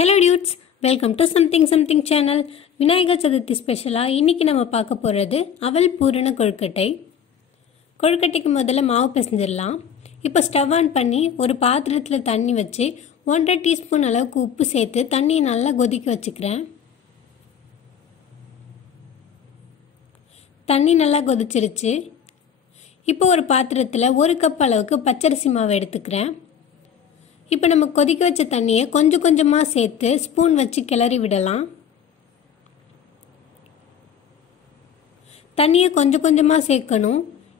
Hello dudes, welcome to something channel. Vinayagar Chaturthi ஸ்பெஷலா இன்னைக்கு நம்ம பார்க்க போறது அவல் பூரண கொழுக்கட்டை. கொழுக்கட்டைக்கு முதல்ல மாவு பிசைஞ்சிரலாம். இப்போ ஸ்டவ் ஆன் பண்ணி ஒரு பாத்திரத்துல தண்ணி வச்சு 1.5 டீஸ்பூன் அளவுக்கு உப்பு சேர்த்து தண்ணி நல்லா கொதிக்க வச்சுக்கிறேன். தண்ணி நல்லா கொதிச்சிருச்சு. இப்போ ஒரு பாத்திரத்துல 1 கப் அளவுக்கு பச்சரிசி மாவு எடுத்துக்கிறேன். இப்போ நம்ம கொதிக்க வச்ச தண்ணியை கொஞ்சம் கொஞ்சமாக சேர்த்து ஸ்பூன் வச்சு கிளறி விடலாம். தண்ணியை கொஞ்சம் கொஞ்சமாக சேர்க்கணும்,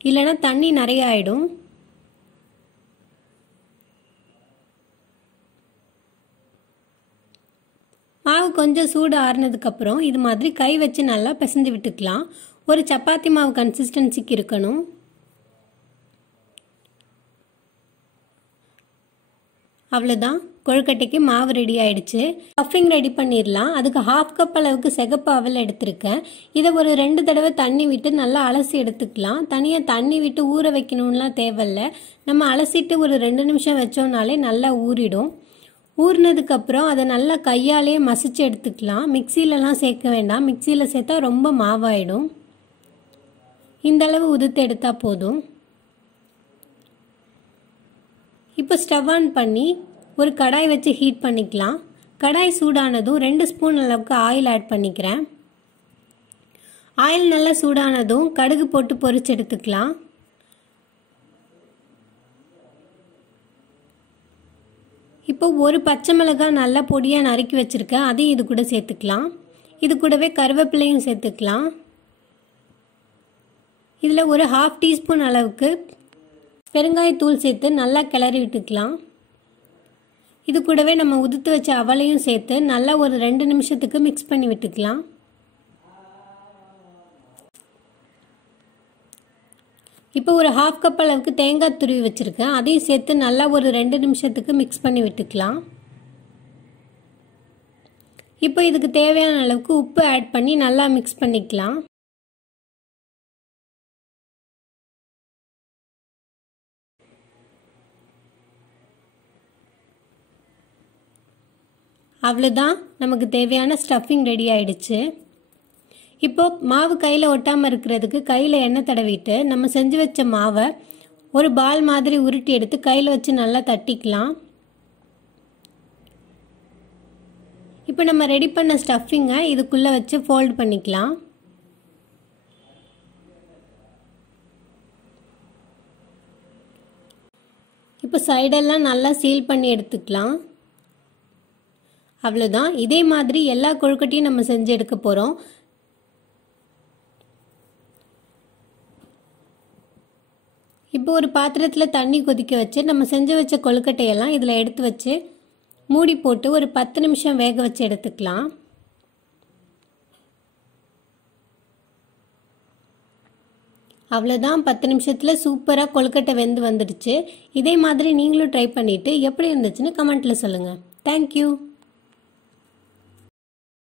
இல்லைன்னா தண்ணி நிறைய ஆயிடும். மாவு கொஞ்சம் சூடு ஆறுனதுக்கப்புறம் இது மாதிரி கை வச்சு நல்லா பிசைஞ்சு விட்டுக்கலாம். ஒரு சப்பாத்தி மாவு கன்சிஸ்டன்சிக்கு இருக்கணும். அவ்வளோதான், கொழுக்கட்டைக்கு மாவு ரெடி ஆயிடுச்சு. ஸ்டஃபிங் ரெடி பண்ணிடலாம். அதுக்கு 1/2 கப் அளவுக்கு சிகப்பு அவல் எடுத்திருக்கேன். இதை ஒரு 2 தடவை தண்ணி விட்டு நல்லா அலசி எடுத்துக்கலாம். தனியாக தண்ணி விட்டு ஊற வைக்கணும்லாம் தேவையில்லை. நம்ம அலசிட்டு ஒரு 2 நிமிஷம் வச்சோம்னாலே நல்லா ஊறிடும். ஊறினதுக்கப்புறம் அதை நல்லா கையாலேயே மசிச்சு எடுத்துக்கலாம். மிக்சிலலாம் சேர்க்க வேண்டாம், மிக்சியில் சேர்த்தா ரொம்ப மாவாயிடும். இந்த அளவு உதுத்து எடுத்தால் போதும். இப்போ ஸ்டவ் ஆன் பண்ணி ஒரு கடாய் வச்சு ஹீட் பண்ணிக்கலாம். கடாய் சூடானதும் 2 ஸ்பூன் அளவுக்கு ஆயில் ஆட் பண்ணிக்கிறேன். ஆயில் நல்லா சூடானதும் கடுகு போட்டு பொரிச்சு எடுத்துக்கலாம். இப்போ ஒரு பச்சை மிளகாய் நல்லா பொடியாக நறுக்கி வச்சிருக்கேன், அதையும் இது கூட சேர்த்துக்கலாம். இது கூடவே கருவேப்பிலையும் சேர்த்துக்கலாம். இதில் ஒரு 1/2 டீஸ்பூன் அளவுக்கு பெருங்காயத்தூள் சேர்த்து நல்லா கிளறி விட்டுக்கலாம். இது கூடவே நம்ம உதுத்து வச்ச அவலையும் சேர்த்து நல்லா ஒரு 2 நிமிஷத்துக்கு மிக்ஸ் பண்ணி விட்டுக்கலாம். இப்போ ஒரு 1/2 கப் அளவுக்கு தேங்காய் துருவி வச்சிருக்கேன், அதையும் சேர்த்து நல்லா ஒரு 2 நிமிஷத்துக்கு மிக்ஸ் பண்ணி விட்டுக்கலாம். இப்போ இதுக்கு தேவையான அளவுக்கு உப்பு ஆட் பண்ணி நல்லா மிக்ஸ் பண்ணிக்கலாம். அவ்வளோதான், நமக்கு தேவையான ஸ்டஃபிங் ரெடி ஆயிடுச்சு. இப்போ மாவு கையில் ஒட்டாமல் இருக்கிறதுக்கு கையில் எண்ணெய் தடவிட்டு நம்ம செஞ்சு வச்ச மாவை ஒரு பால் மாதிரி உருட்டி எடுத்து கையில் வச்சு நல்லா தட்டிக்கலாம். இப்போ நம்ம ரெடி பண்ண ஸ்டஃபிங்கை இதுக்குள்ளே வச்சு ஃபோல்ட் பண்ணிக்கலாம். இப்போ சைடெல்லாம் நல்லா சீல் பண்ணி எடுத்துக்கலாம். அவ்வளோதான், இதே மாதிரி எல்லா கொழுக்கட்டையும் நம்ம செஞ்சு எடுக்க போகிறோம். இப்போ ஒரு பாத்திரத்தில் தண்ணி கொதிக்க வச்சு நம்ம செஞ்சு வச்ச கொழுக்கட்டையெல்லாம் இதில் எடுத்து வச்சு மூடி போட்டு ஒரு 10 நிமிஷம் வேக வச்சு எடுத்துக்கலாம். அவ்வளோதான், 10 நிமிஷத்தில் சூப்பராக கொழுக்கட்டை வெந்து வந்துடுச்சு. இதே மாதிரி நீங்களும் ட்ரை பண்ணிவிட்டு எப்படி இருந்துச்சுன்னு கமெண்ட்டில் சொல்லுங்கள். தேங்க்யூ.